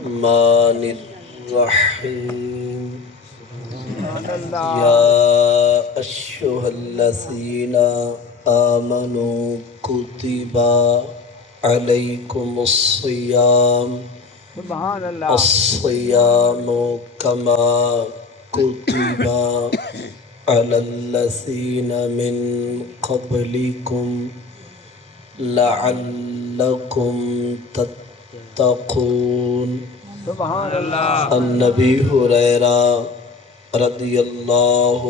الرحمن الرحيم يا أيها الذين آمنوا كتب عليكم الصيام الصيام كما كتب على الذين من قبلكم لعلكم تتقون عن ابی ہریرہ رضی اللہ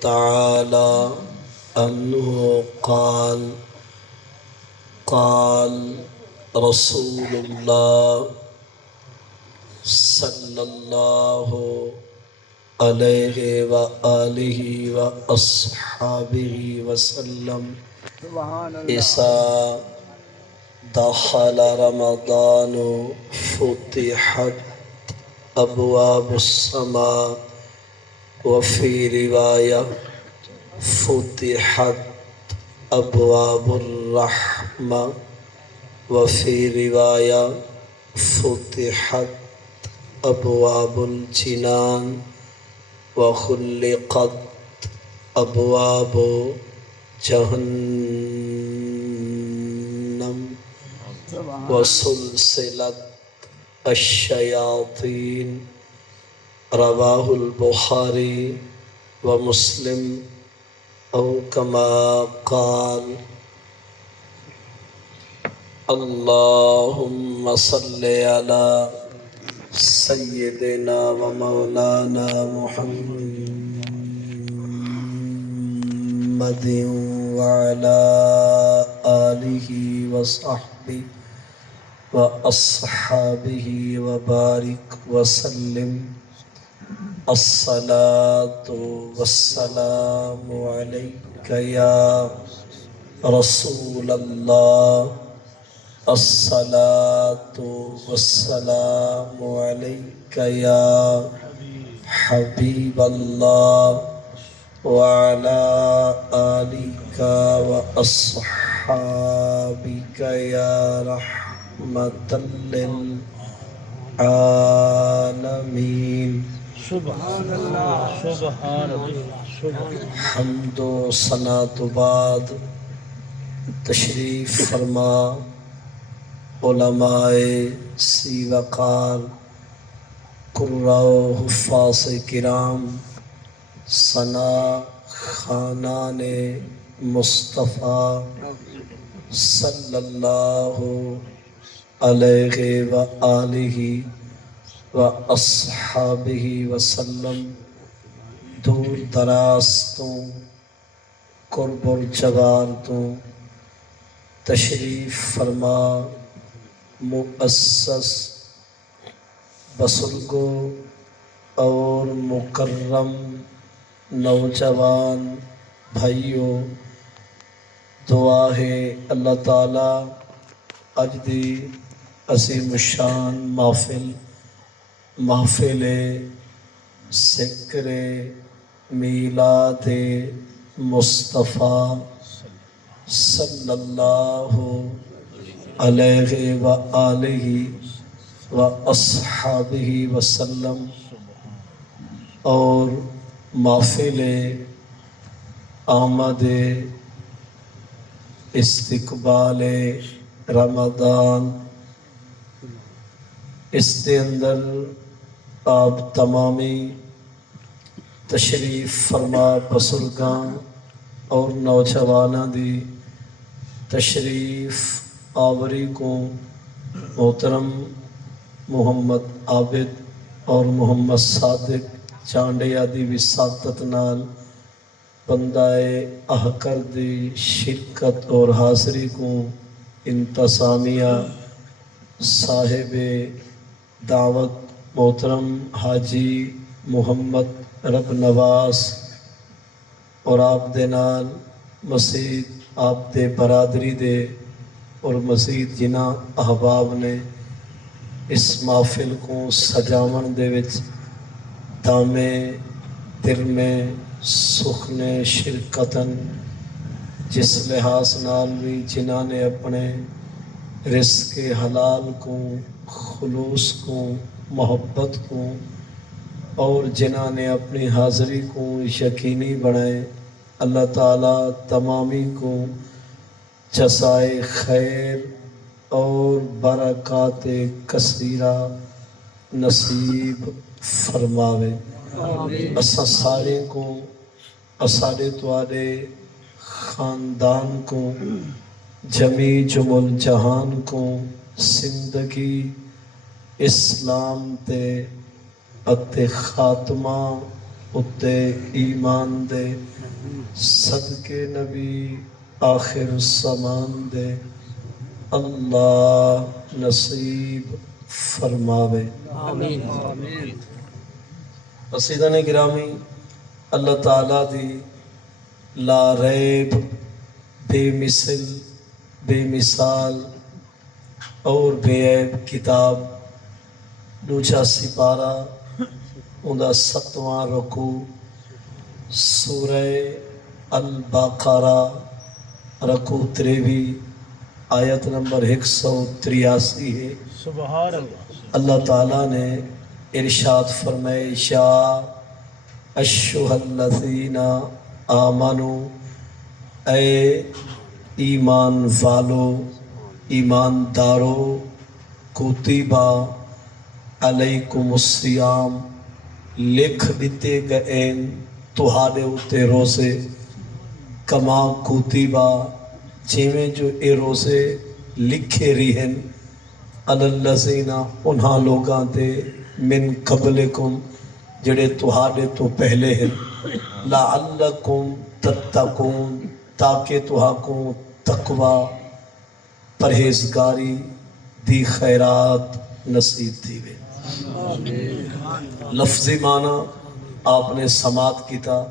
تعالی عنہ قال قال رسول اللہ صلی اللہ علیہ وآلہ وآصحابہ وسلم اذا دخل رمضان فتحت ابواب السماء وفي رواية فتحت ابواب الرحمة وفي رواية فتحت ابواب الجنان وخلقت ابواب جہنم وسلسلت الشیاطین رواہ البخاری ومسلم او کما قال اللہم صل علی سیدنا و مولانا محمد وعلى آلہ وصحبہ وأصحابه وبارك وسلم الصلاة والسلام عليك يا رسول الله الصلاة والسلام عليك يا حبيب الله وعلى آلك وأصحابك يا رحمة للعالمين سبحان اللہ سبحان اللہ حمد و ثنا تو بعد تشریف فرما علماء سی وقار قراء و حفاظ کرام ثنا خانان مصطفیٰ صلی اللہ علیہ وآلہ وأصحابہ وسلم دور دراز تو قرب و جوار تو تشریف فرما مؤسس بزرگوں اور مکرم نوجوان بھائیوں، دعا ہے اللہ تعالیٰ اج دی عظیم الشان محفل ذکر میلاد مصطفیٰ صلی اللہ علیہ وآلہ وآصحابہ وسلم اور محفل آمد استقبال رمضان، اس دے اندر آپ تمامی تشریف فرما بزرگاں اور نوجواناں دی تشریف آوری کو محترم محمد عابد اور محمد صادق چانڈیا دی وساطت نال بندہ احکر دی شرکت اور حاضری کو انتظامیہ صاحب دعوت محترم حاجی محمد رب نواز اور آپ دے نال مزید آپ دے برادری دے اور مزید جنہ احباب نے اس محفل کو سجاون دے وچ دامے دل میں سخنے شرکتن جس لحاظ نال بھی جنہ نے اپنے رزق حلال کو خلوص کو محبت کو اور جنہوں نے اپنی حاضری کو یقینی بنائے اللہ تعالیٰ تمامی کو جزائے خیر اور برکات کثیرہ نصیب فرماوے اساں سارے کو اسارے توارے خاندان کو جمی جمل جہان کو زندگی اسلام تے اتے خاتمہ اتے ایمان دے صدقے نبی آخر الزمان دے اللہ نصیب فرماوے آمین قصیدہ گرامی اللہ تعالیٰ دی لا ریب بے مثل بے مثال اور بے عیب کتاب دوجا سپارہ اندہ 7واں رکوع سورہ البقرہ رکوع 23 آیت نمبر 183 ہے سبحان اللہ اللہ تعالیٰ نے ارشاد فرمائے یا ایھا الذین آمنوا اے ایمان والو ایماندارو کتبہ علیکم الصیام لکھ دیتے گئے تہاڈے اتے روزے کما کتبہ جیویں جو اے روزے لکھے رہن علی الذین انہاں لوگاں تے من قبلکم جڑے تہاڈے تو پہلے ہیں لعلکم تتقون تاکہ تہاں کو تقوی پرہیزگاری دی خیرات نصیب تھی وے لفظی معنی آپ نے سماعت کیتا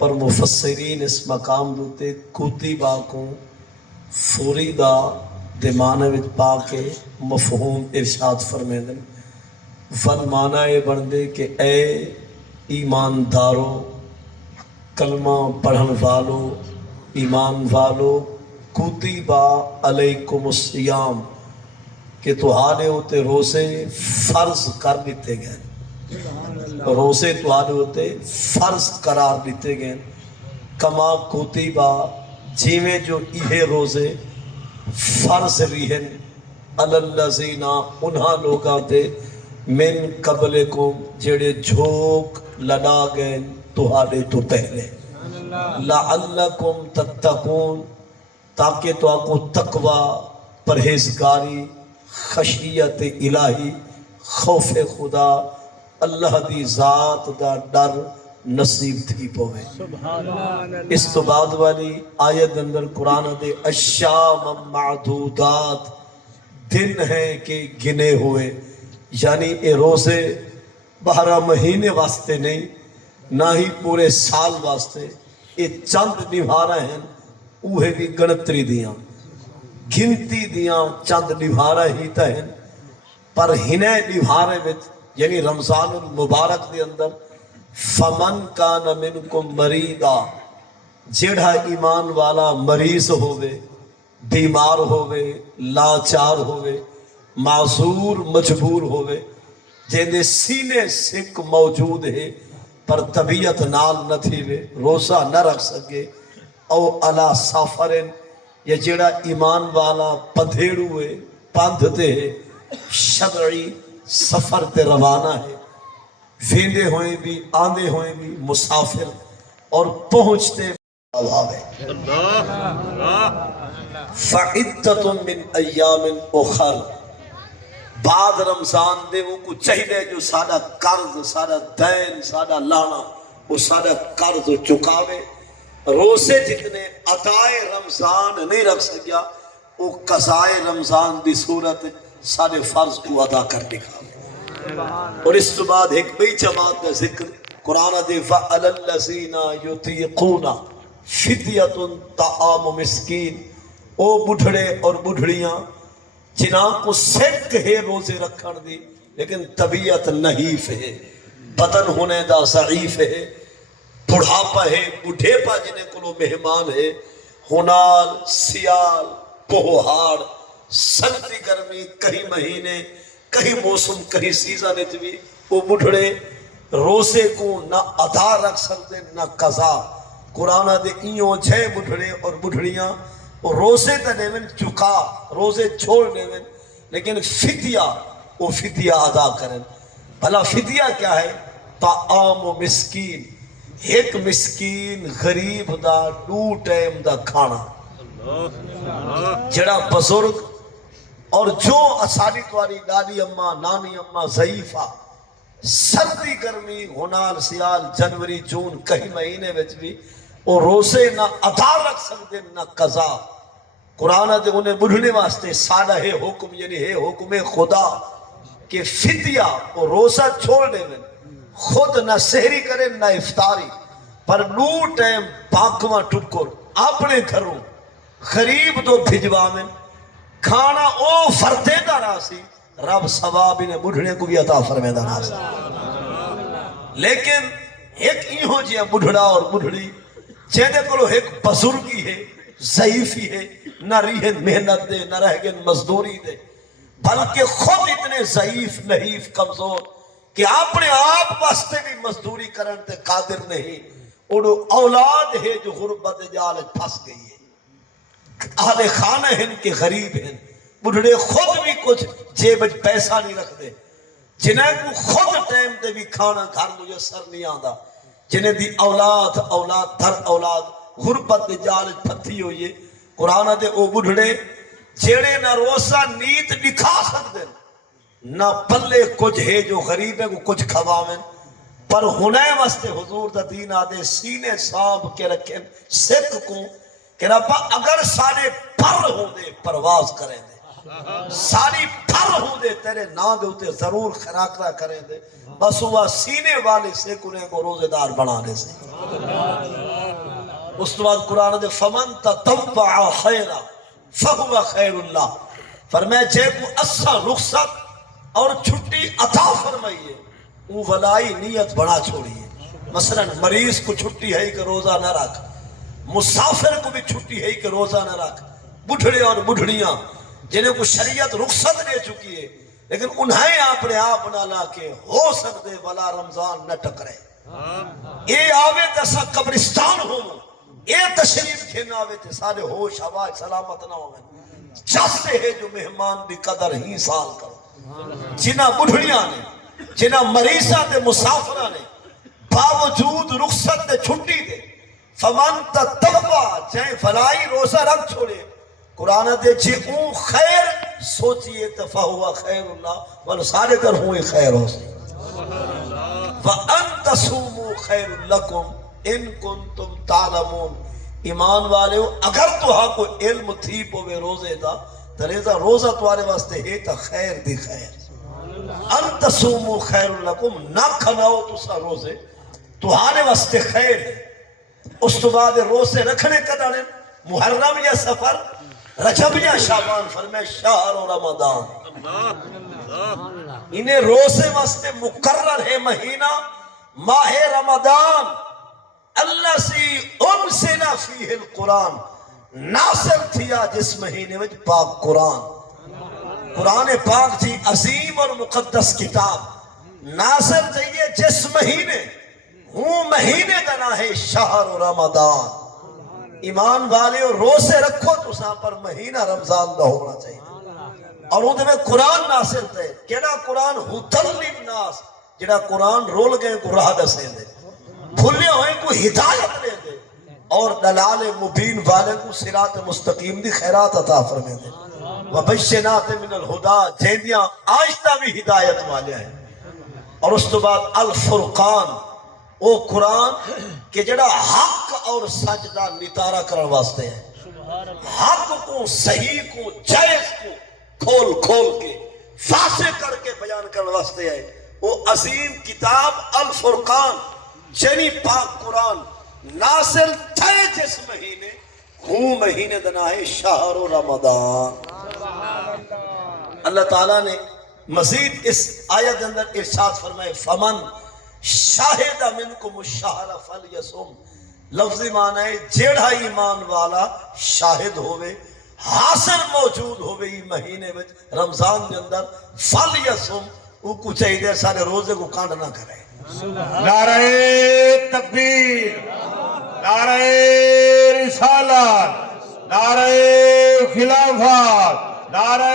پر مفسرین اس مقام دوتے کتبہ کو فوری دا دمانے وچ پا کے مفہوم ارشاد فرمیندن فن معنی یہ بندے کہ اے ایماندارو کلمہ پڑھن والو ایمان والو کتبہ علیکم الصیام کہ تہاڈے ہوتے روزے فرض کر دیتے گئے روزے تہاڈے ہوتے فرض قرار دیتے گئے کما کتبہ جیویں جو یہ روزے فرض رہن علی الذین انہاں لوگاں تے من قبلکم جڑے جھوک لڑا گئے تہاڈے تو پہلے لعلکم تتقون تاکہ تو آپ کو تقوی پرہیزگاری خشیت الہی خوف خدا اللہ دی ذات دا ڈر نصیب تھی پوے اس تو بعد والی آیت اندر قرآن دے ایام معدودات دن ہیں کہ گنے ہوئے یعنی اے روزے 12 مہینے واسطے نہیں نہ ہی پورے سال واسطے اے چند نبھارہ ہیں اوہے بھی گنتری دیاں گنتی دیاں چند نبھارہ ہی تہیں پر ہنے نبھارے وچ یعنی رمضان المبارک دے اندر فمن کان منکم مریضا جڑا ایمان والا مریض ہوئے بیمار ہوئے لاچار ہوئے معذور مجبور ہوئے جیندے سینے سکھ موجود ہے پر طبیعت نال نہ تھی وے روزہ نہ رکھ سکے او علا سافرن یا جڑا ایمان والا پدھیڑو ہے پاندھتے ہے شرعی سفر تے روانہ ہے ویندے ہوئے بھی آندے ہوئے بھی مسافر اور پہنچتے آوے فعدت من ایام اخر بعد رمضان دے وہ کو چاہیے جو سادہ قرض سادہ دین سادہ لانا وہ سادہ قرض چکاوے روزے جتنے عطائے رمضان نہیں رکھ سکیا وہ قضائے رمضان دی صورت سارے فرض کو ادا کر دکھاوے اور اس تو بعد ایک بئی جماعت کا ذکر قرآن دے فَعَلَى الَّذِينَ يُطِيقُونَ فِدْيَةٌ طَعَامُ مسکین او بڑھڑے اور بڑھڑیاں جنہاں کو سیٹ ہے روزے رکھن دی لیکن طبیعت نحیف ہے بدن ہونے دا ضعیف ہے بڑھاپا ہے بڑھے پا جنہیں کلو مہمان ہے ہونال سیال پہوہار سردی گرمی کئی مہینے کہیں موسم کہیں سیزن بھی وہ بڑھڑے روزے کو نہ ادا رکھ سکتے نہ قضا. قرآن دے ایوں چھے بڑھڑے اور بڑھڑیاں وہ روزے تے دیون چکا روزے چھوڑ دیون لیکن فدیہ وہ فدیہ ادا کریں. بھلا فدیہ کیا ہے؟ طعام مسکین، ایک مسکین غریب دا 2 ٹائم دا کھانا. جڑا بزرگ اور جو اساڑی تواری ڈاڈی اماں نانی اماں ضعیفہ سردی گرمی ہنال سیال جنوری جون کئی مہینے وچ بھی وہ روزے نہ ادا رکھ سکتے نہ قضا. قرآن دے انہیں بڑھنے واسطے سادہ ہے حکم یعنی ہے حکم خدا کہ فدیہ وہ روزہ چھوڑ دے میں خود نہ سحری کرے نہ افطاری پر 2 ٹائم پاکواں ٹکر اپنے گھروں غریب تو بھجوا میں کھانا او فردے دا راسی رب ثواب انہیں بڑھنے کو بھی عطا فرمے دا راسی. لیکن ایک ایہو جیا بڑھڑا اور بڑھڑی جیدے کلو ایک بزرگی ہے ضعیفی ہے نہ ریہن محنت دے نہ رہگن مزدوری دے بلکہ خود اتنے ضعیف نحیف کمزور کہ اپنے آپ واسطے بھی مزدوری کرن تے قادر نہیں. اور اولاد ہے جو غربت جال پھنس گئی ہے. اہل خانہ ہیں کہ غریب ہیں بڑھڑے خود بھی کچھ جیب پیسہ نہیں رکھ دے جنہیں کو خود ٹائم دے بھی کھانا گھر میسر نہیں آندا جنہیں دی اولاد اولاد در اولاد غربت جال پھتی ہوئی ہے. قرآن دے او بڑھڑے جیڑے نہ روزہ نیت دکھا سکتے نہ پلے کچھ ہے جو غریب ہے کو کچھ کھواویں پر ہونے واسطے حضور دا دین آدے سینے سانپ کے رکھیں سکھ کو کہ ربا اگر سارے پر ہوں دے پرواز کریں دے ساری پر ہوں دے تیرے نا دے ہوتے ضرور خراکرہ کریں دے بس ہوا سینے والے سے کنہیں کو روزے دار بنانے سے. اس کے بعد قرآن دے فمن تطوع خیرہ فہو خیر اللہ فرمائے جے کو اسا رخصت اور چھٹی عطا فرمائیے وہ ولائی نیت بڑا چھوڑیے. مثلا مریض کو چھٹی ہے کہ روزہ نہ رکھ مسافر کو بھی چھٹی ہے کہ روزہ نہ رکھ بڑھڑے اور بڑھڑیاں جنہیں کو شریعت رخصت دے چکی ہے لیکن انہیں اپنے آپ بنا لا کے ہو سکتے بلا رمضان نہ ٹکرے اے آوے تسا قبرستان ہو اے تشریف کھینا آوے تے سارے ہوش آواز سلامت نہ ہوئے جسے ہے جو مہمان دی قدر ہی سال کرو. جنہ بڑھڑیاں نے جنہ مریضہ دے مسافرہ نے باوجود رخصت دے چھٹی دے فمن تطوع جائیں فلائی روزہ رکھ چھوڑے قرآن دے جے اون خیر سوچئے تفہوا خیر اللہ ولو سارے کر ہوئے خیر ہو سے وَأَن تَصُومُوا خَيْرٌ لَكُمْ اِن كُنْتُمْ تَعْلَمُونَ. ایمان والے ہو اگر تو ہاں کوئی علم تھی پوے روزے دا تریزہ روزہ توارے واسطے ہے تا خیر دی خیر. ان تَصُومُوا خَيْرٌ لَكُمْ نہ کھناؤ تسا روزے تو ہانے واسطے خیر ہے. اس تو بعد روزے رکھنے کا دانے محرم یا سفر رجب یا شعبان فرمائے شہر و رمضان انہیں روزے واسطے مقرر ہے مہینہ ماہ رمضان اللہ سی انزل فیہ القرآن ناصر تھیا جس مہینے میں پاک قرآن. قرآن پاک تھی عظیم اور مقدس کتاب ناصر تھیے جس مہینے ہوں مہینے دنا ہے شہر و رمضان. ایمان والے اور روزے رکھو تو ساں پر مہینہ رمضان دا ہونا چاہیے اور وہ میں قرآن ناصر تھے کیڑا قرآن ہدل للناس جڑا قرآن رول گئے کو راہ دسے دے بھولے ہوئے کو ہدایت دے دے اور دلال مبین والے کو صراط مستقیم دی خیرات عطا فرمے دے. وبشرات من الہدی جیدیاں آجتا بھی ہدایت والے ہیں. اور اس تو بعد الفرقان او قرآن کہ جڑا حق اور سجدہ نتارہ کرن واسطے ہے حق کو صحیح کو جائز کو کھول کھول کے فاسے کر کے بیان کرن واسطے ہے. وہ عظیم کتاب الفرقان یعنی پاک قرآن نازل تھے جس مہینے ہوں مہینے دنا ہے شہر رمضان. اللہ تعالیٰ نے مزید اس آیت اندر ارشاد فرمائے فمن شاہد منکم الشہر فلیصم. لفظی معنی ہے جیڑا ایمان والا شاہد ہوئے حاصل موجود ہوئے ہی مہینے وچ رمضان دے اندر فل یسم او کو چاہیے سارے روزے کو کانڈ نہ کرے. نعرہ تکبیر، نعرہ رسالت، نعرہ خلافت، نعرہ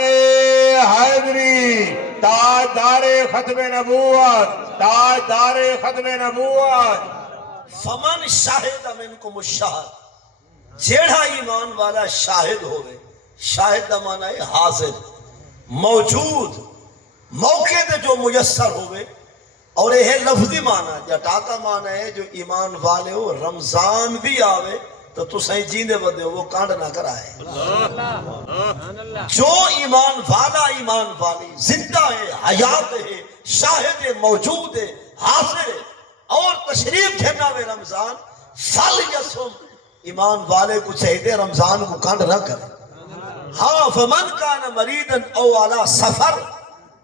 حیدری، تاجدار ختم نبوت، تاجدار ختم نبوت. فمن شاہد منکم الشہر، جیڑا ایمان والا شاہد ہوئے. شاہد دا معنی ہے حاضر، موجود، موقع دے جو میسر ہوئے. اور یہ لفظی معنی جٹا کا معنی ہے جو ایمان والے ہو رمضان بھی آوے تو تسیں جیندے بدے وہ کانڈ نہ کرائے. جو ایمان والا ایمان والی زندہ ہے، حیات ہے، شاہد ہے، موجود ہے، حاضر ہے اور تشریف پھیرنا ہوئے رمضان فل یسم، ایمان والے کو چاہیے رمضان کو کانڈ نہ کرے. ہاں فمن کان مریدن او علی سفر،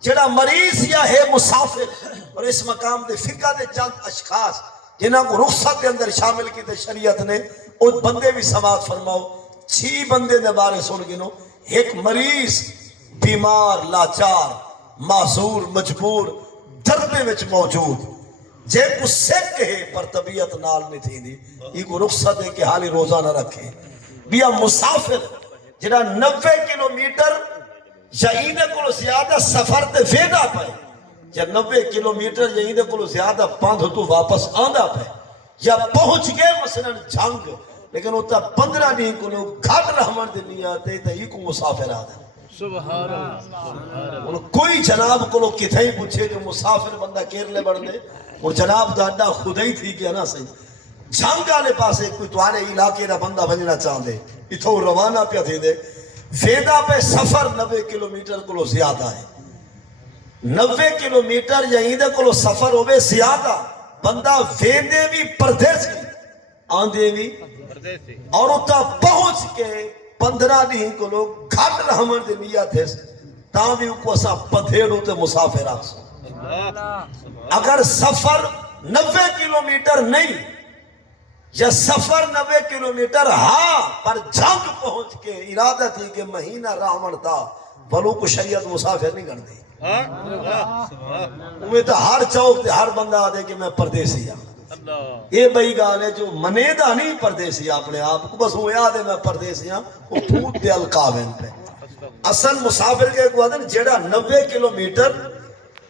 جڑا مریض یا ہے مسافر. اور اس مقام دے فقہ دے چند اشخاص جنہاں کو رخصت دے اندر شامل کی تے شریعت نے او بندے بھی سماعت فرماؤ. 6 بندے دے بارے سن گنو. ایک مریض، بیمار، لاچار، معذور، مجبور، درد وچ موجود، جے کو سکھ ہے پر طبیعت نال نہیں تھی دی، یہ کو رخصت ہے کہ حالی روزہ نہ رکھے. بیا مسافر جڑا 90 کلومیٹر یا اینے کو زیادہ سفر تے ویدا پائے، یا 90 کلومیٹر یا اینے کو زیادہ پاندھ تو واپس آندہ پائے، یا پہنچ گئے مثلا جنگ لیکن ہوتا 15 نہیں کو گھٹ رحمت دی نہیں آتے تو یہ کو مسافر آدھا. سبحان اللہ. کوئی جناب کو کتھے ہی پوچھے جو مسافر بندہ کیرلے بڑھ دے اور جناب دا اڈا خود ہی تھی کہ نا صحیح جنگ آنے پاسے کوئی توارے علاقے دا بندہ بننا چاہ دے اتھو روانہ پہ تھی دے. ویدہ پہ سفر 90 کلومیٹر کو زیادہ ہے. 90 کلومیٹر یا ایندے کو سفر ہوئے زیادہ بندہ ویندے بھی پردیس کی آندے بھی اور اتھا پہنچ کے 15 نہیں کو لوگ گھٹ رحمن دے نیت ہے تاں بھی کو اسا پدھیڑوں تے مسافر آسو. اگر سفر 90 کلومیٹر نہیں یا سفر 90 کلومیٹر ہاں پر جنگ پہنچ کے ارادہ تھی کہ مہینہ رحمن تھا بلو کو شریعت مسافر نہیں کر دی. وہ تو ہر چوک تے ہر بندہ آدھے کہ میں پردیسی ہوں. یہ بھئی گال ہے جو منیدہ نہیں پردیسی اپنے آپ کو بس وہ یاد ہے میں پردیسی ہوں وہ پھوٹ دے القابین پہ. اصل مسافر کے ایک وعدن جیڑا 90 کلومیٹر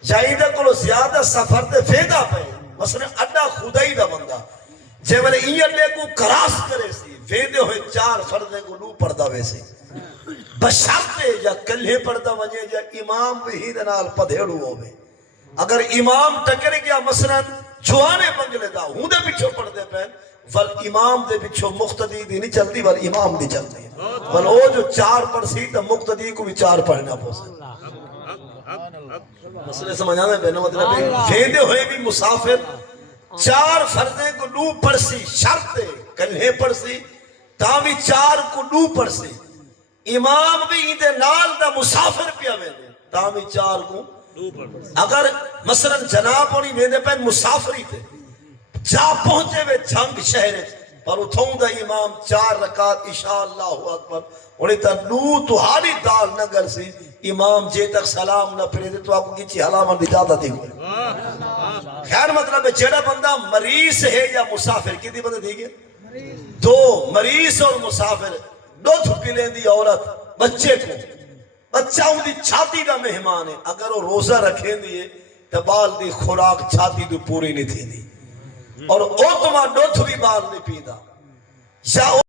جائیدہ کو زیادہ سفر تے فیدہ پہ مثلا اڈا خدای دا بندہ جے والے این لے کو کراس کرے سی ویدے ہوئے 4 فردے کو لو پردہ ویسے بشارتے یا کلھے پردہ وجہ یا امام بھی دنال پدھیڑو ہوئے. اگر امام ٹکر گیا مثلا جوانے بنگلے دا ہوں دے پچھو پڑھ دے پہن ول امام دے پچھو مقتدی دی نہیں چلتی ول امام دی چلتی ہے ول او جو 4 پڑھ سی تو مقتدی کو بھی 4 پڑھنا پوسے. مسئلے سمجھا دے بہنوں مطلب ہے ویدے ہوئے بھی مسافر 4 فردے کو لو پڑھ سی شرط کلھے پڑھ سی تاں بھی 4 کو لو پڑھ سی. امام بھی ایندے نال دا مسافر پیا ویدے تاں بھی 4 کو. اگر مثلا جناب ہونی ویدے پہن مسافری تھے جا پہنچے وے جنگ شہر پر اتھوں دا امام 4 رکعت عشاء اللہ اکبر انہیں تا لو تو حالی دال نہ گر سی امام جے تک سلام نہ پھرے دے تو آپ کو کچھ حلامن دی جاتا تھی ہوئے. خیر مطلب ہے جیڑا بندہ مریض ہے یا مسافر کتنی بندے دی گئے 2 مریض اور مسافر 2 پلیں دی عورت بچے کو بچہ ان دی چھاتی دا مہمان ہے اگر وہ روزہ رکھیں دیئے تو بال دی خوراک چھاتی دو پوری نہیں تھی دی اور او تمہا 2 بھی بال نہیں پیدا یا